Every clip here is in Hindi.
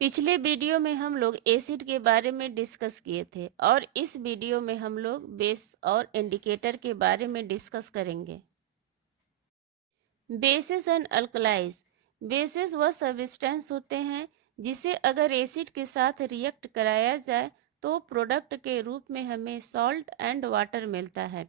पिछले वीडियो में हम लोग एसिड के बारे में डिस्कस किए थे और इस वीडियो में हम लोग बेस और इंडिकेटर के बारे में डिस्कस करेंगे। Bases and alkalis. बेसेस वह सब्सटेंस होते हैं जिसे अगर एसिड के साथ रिएक्ट कराया जाए तो प्रोडक्ट के रूप में हमें सॉल्ट एंड वाटर मिलता है।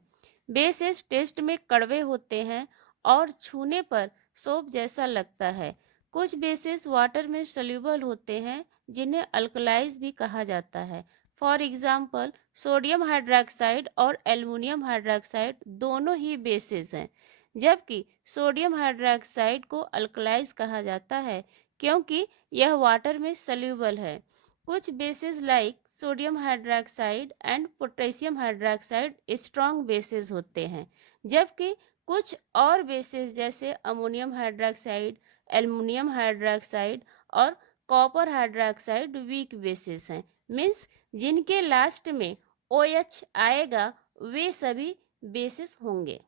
बेसेस टेस्ट में कड़वे होते हैं और छूने पर सोप जैसा लगता है। कुछ बेसेस वाटर में सॉल्युबल होते हैं जिन्हें अल्कलाइज भी कहा जाता है। फॉर एग्जाम्पल सोडियम हाइड्रोक्साइड और एल्युमिनियम हाइड्रोक्साइड दोनों ही बेसेस हैं, जबकि सोडियम हाइड्रोक्साइड को अल्कलाइज कहा जाता है क्योंकि यह वाटर में सल्यूबल है। कुछ bases like sodium hydroxide and potassium hydroxide strong bases होते हैं, जबकि कुछ और बेसेस जैसे अमोनियम हाइड्रोक्साइड, एल्युमिनियम हाइड्रोक्साइड और कॉपर हाइड्रोक्साइड वीक बेसेस हैं। मीन्स जिनके लास्ट में OH आएगा वे सभी बेसेस होंगे।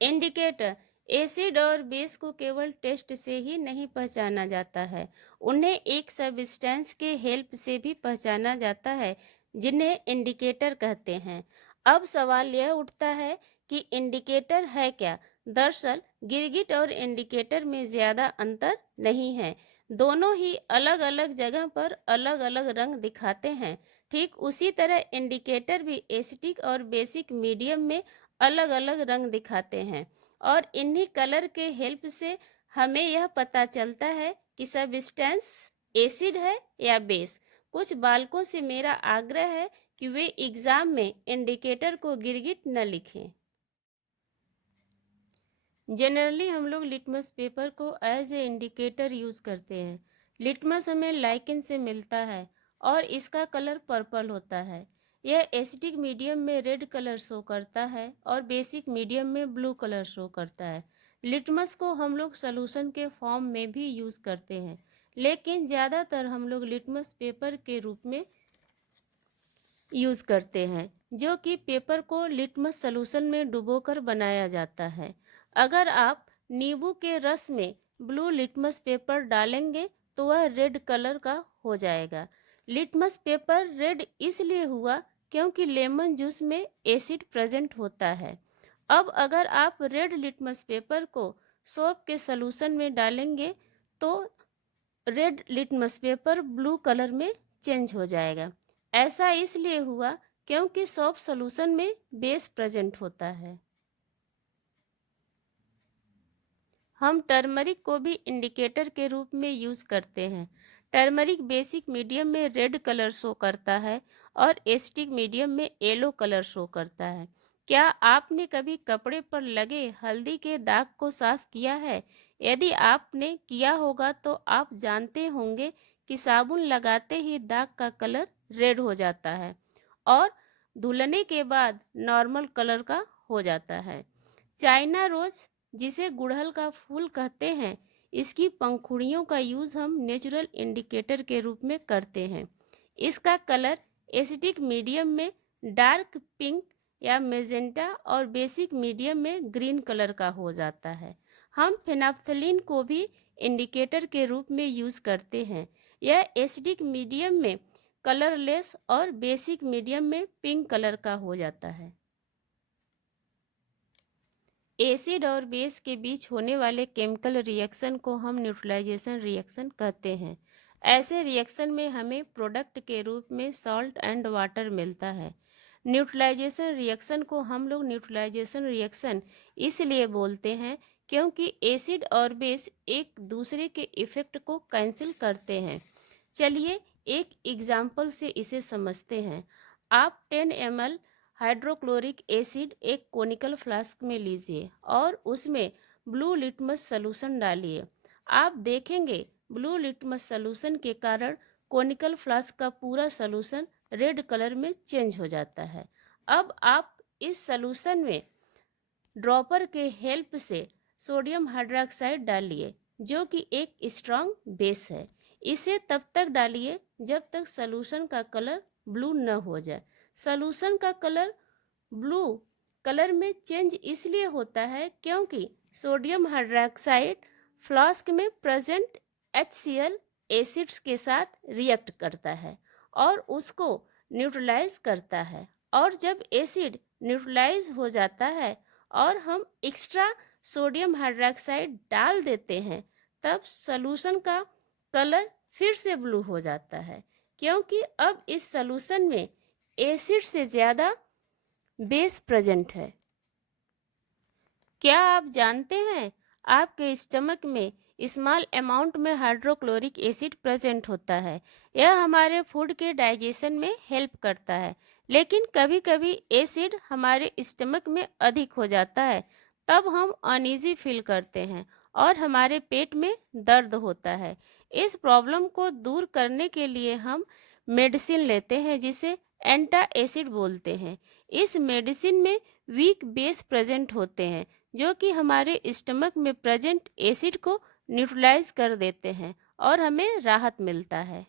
इंडिकेटर। एसिड और बेस को केवल टेस्ट से ही नहीं पहचाना जाता है, उन्हें एक सब्सटेंस के हेल्प से भी पहचाना जाता है, जिन्हें इंडिकेटर कहते हैं। अब सवाल यह उठता है कि इंडिकेटर है क्या। दरअसल गिरगिट और इंडिकेटर में ज़्यादा अंतर नहीं है, दोनों ही अलग अलग जगह पर अलग अलग रंग दिखाते हैं। ठीक उसी तरह इंडिकेटर भी एसिडिक और बेसिक मीडियम में अलग अलग रंग दिखाते हैं और इन्हीं कलर के हेल्प से हमें यह पता चलता है कि सब्सटेंस एसिड है या बेस। कुछ बालकों से मेरा आग्रह है कि वे एग्जाम में इंडिकेटर को गिरगिट न लिखें। जनरली हम लोग लिटमस पेपर को एज ए इंडिकेटर यूज़ करते हैं। लिटमस हमें लाइकेन से मिलता है और इसका कलर पर्पल होता है। यह एसिडिक मीडियम में रेड कलर शो करता है और बेसिक मीडियम में ब्लू कलर शो करता है। लिटमस को हम लोग सॉल्यूशन के फॉर्म में भी यूज़ करते हैं, लेकिन ज़्यादातर हम लोग लिटमस पेपर के रूप में यूज़ करते हैं, जो कि पेपर को लिटमस सॉल्यूशन में डुबोकर बनाया जाता है। अगर आप नींबू के रस में ब्लू लिटमस पेपर डालेंगे तो वह रेड कलर का हो जाएगा। लिटमस पेपर रेड इसलिए हुआ क्योंकि लेमन जूस में एसिड प्रेजेंट होता है। अब अगर आप रेड लिटमस पेपर को सोप के सॉल्यूशन में डालेंगे तो red litmus paper blue colour में चेंज हो जाएगा। ऐसा इसलिए हुआ क्योंकि सोप सॉल्यूशन में बेस प्रेजेंट होता है। हम टर्मरिक को भी इंडिकेटर के रूप में यूज़ करते हैं। टर्मरिक बेसिक मीडियम में रेड कलर शो करता है और एसिडिक मीडियम में येलो कलर शो करता है। क्या आपने कभी कपड़े पर लगे हल्दी के दाग को साफ किया है? यदि आपने किया होगा तो आप जानते होंगे कि साबुन लगाते ही दाग का कलर रेड हो जाता है और धुलने के बाद नॉर्मल कलर का हो जाता है। चाइना रोज, जिसे गुड़हल का फूल कहते हैं, इसकी पंखुड़ियों का यूज़ हम नेचुरल इंडिकेटर के रूप में करते हैं। इसका कलर एसिडिक मीडियम में डार्क पिंक या मेजेंटा और बेसिक मीडियम में ग्रीन कलर का हो जाता है। हम फेनाफ्थलीन को भी इंडिकेटर के रूप में यूज़ करते हैं। यह एसिडिक मीडियम में कलरलेस और बेसिक मीडियम में पिंक कलर का हो जाता है। एसिड और बेस के बीच होने वाले केमिकल रिएक्शन को हम न्यूट्रलाइजेशन रिएक्शन कहते हैं। ऐसे रिएक्शन में हमें प्रोडक्ट के रूप में सॉल्ट एंड वाटर मिलता है। न्यूट्रलाइजेशन रिएक्शन को हम लोग न्यूट्रलाइजेशन रिएक्शन इसलिए बोलते हैं क्योंकि एसिड और बेस एक दूसरे के इफेक्ट को कैंसिल करते हैं। चलिए एक एग्जाम्पल से इसे समझते हैं। आप 10 ml हाइड्रोक्लोरिक एसिड एक कोनिकल फ्लास्क में लीजिए और उसमें ब्लू लिटमस सॉल्यूशन डालिए। आप देखेंगे ब्लू लिटमस सॉल्यूशन के कारण कोनिकल फ्लास्क का पूरा सॉल्यूशन रेड कलर में चेंज हो जाता है। अब आप इस सॉल्यूशन में ड्रॉपर के हेल्प से सोडियम हाइड्रोक्साइड डालिए, जो कि एक स्ट्रॉन्ग बेस है। इसे तब तक डालिए जब तक सॉल्यूशन का कलर ब्लू न हो जाए। सॉल्यूशन का कलर ब्लू कलर में चेंज इसलिए होता है क्योंकि सोडियम हाइड्रोक्साइड फ्लास्क में प्रेजेंट HCl एसिड्स के साथ रिएक्ट करता है और उसको न्यूट्रलाइज करता है, और जब एसिड न्यूट्रलाइज हो जाता है और हम एक्स्ट्रा सोडियम हाइड्रोक्साइड डाल देते हैं, तब सॉल्यूशन का कलर फिर से ब्लू हो जाता है, क्योंकि अब इस सॉल्यूशन में एसिड से ज़्यादा बेस प्रेजेंट है। क्या आप जानते हैं आपके स्टमक में स्मॉल अमाउंट में हाइड्रोक्लोरिक एसिड प्रेजेंट होता है। यह हमारे फूड के डाइजेशन में हेल्प करता है, लेकिन कभी कभी एसिड हमारे स्टमक में अधिक हो जाता है, तब हम अनईजी फील करते हैं और हमारे पेट में दर्द होता है। इस प्रॉब्लम को दूर करने के लिए हम मेडिसिन लेते हैं जिसे एंटा एसिड बोलते हैं। इस मेडिसिन में वीक बेस प्रेजेंट होते हैं जो कि हमारे स्टमक में प्रेजेंट एसिड को न्यूट्रलाइज कर देते हैं और हमें राहत मिलता है।